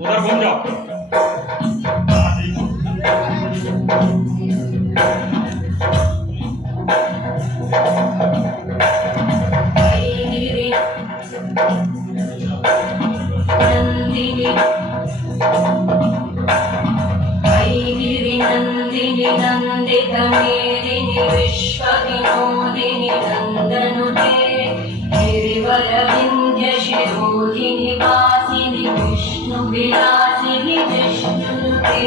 उधर घूम जाओ। नंदिनी नंदित मेदिनी विश्व विनोदिनी नंदनुते गिरिवर विंध्य शिरोधिनी वासिनी विष्णु विलासिनी विष्णुनुते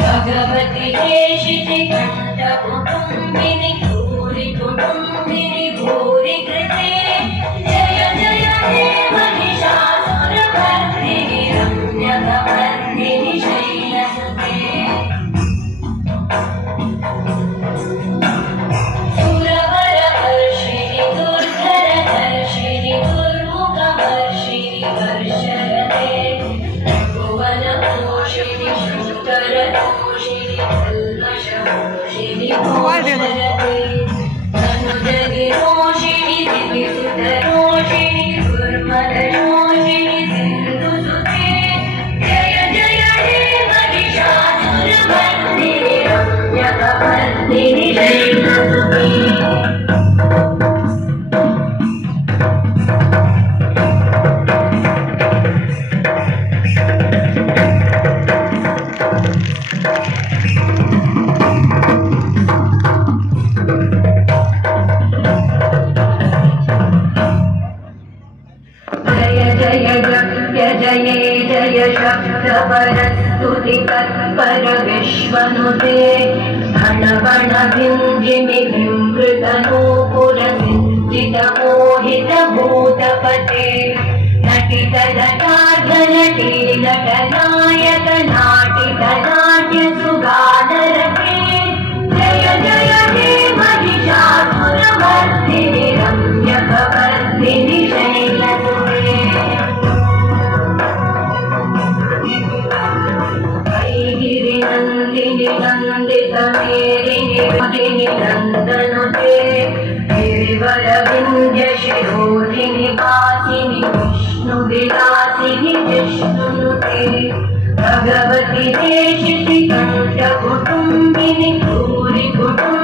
भगवती केशिति कंठ कुटुंबिनी भूरि कुटुंबिनी भूरि कृते जय जय हे महिषासुरमर्दिनी रम्यकपर्दिनी शैलसुते सुरवरवर्षिणि दुर्धरधर्षिणि दुर्मुखवर्षिणि वर्षरते भुवनपोषिणि शङ्करतोषिणि कल्मषमोषिणि मोषरते धनुजगिरोषिणि दिविसुतरोषिणि दुर्मदरोषिणि सिन्धुसुते जय जय हे महिषासुरमर्दिनि रम्यकपर्दिनि शैलसुते जय जय जप्य जये जय शब्द परस्तुति तत्पर विश्वनुते घन गण भिञ्जिमि विमृत नूपुर सिञ्चित मोहित भूतपते नटित नटाढ्य नटी नटनायक नाटित नाट्य सुगानरते जय जय हे महिषासुरमर्दिनि रम्यकपर्दिनि शैलसुते गिरिनन्दिनि नन्दित मेदिनि मदिनि नन्दनुते गिरिवर विन्ध्य शिरोधिनि वासिनि विष्णु विलासिनि विष्णुनुते भगवति देशिति कंठ कुटुंबिनि भूरि कुटुंबिनि